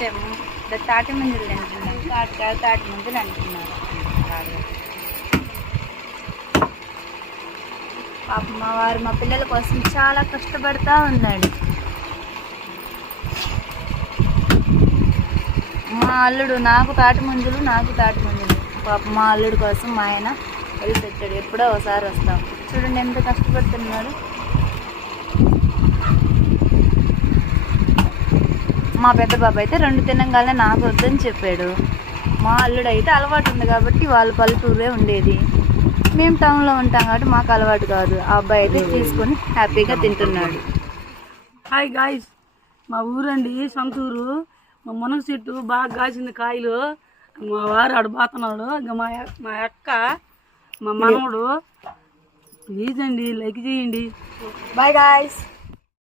వచ్చాము. తాటి ముంజలు తింటున్నాం. తాటి ముంజలు అంటున్నారు. పాప మా వారు మా పిల్లల కోసం చాలా కష్టపడతా ఉన్నాడు. మా అల్లుడు నాకు తాటి ముంజలు పాప మా అల్లుడు కోసం మా ఆయన వెళ్ళి తెచ్చాడు. ఎప్పుడో ఒకసారి వస్తాం. చూడండి ఎంత కష్టపడుతున్నాడు. మా పెద్ద బాబు అయితే 2 తినంగానే నాకు వద్దని చెప్పాడు. మా అల్లుడు అయితే అలవాటు ఉంది కాబట్టి వాళ్ళు పల్లెటూరే ఉండేది, మేము టౌన్లో ఉంటాం కాబట్టి మాకు అలవాటు కాదు. ఆ అబ్బాయి అయితే తీసుకొని హ్యాపీగా తింటున్నాడు. హాయ్ గాయ్స్, మా ఊరండి సొంతూరు. మా మునగ చెట్టు బాగా కాసింది కాయలు. మా వారు ఆడు పోతున్నాడు. ఇంకా మా అక్క మా మనవడు. ప్లీజ్ అండి లైక్ చేయండి. Bye guys.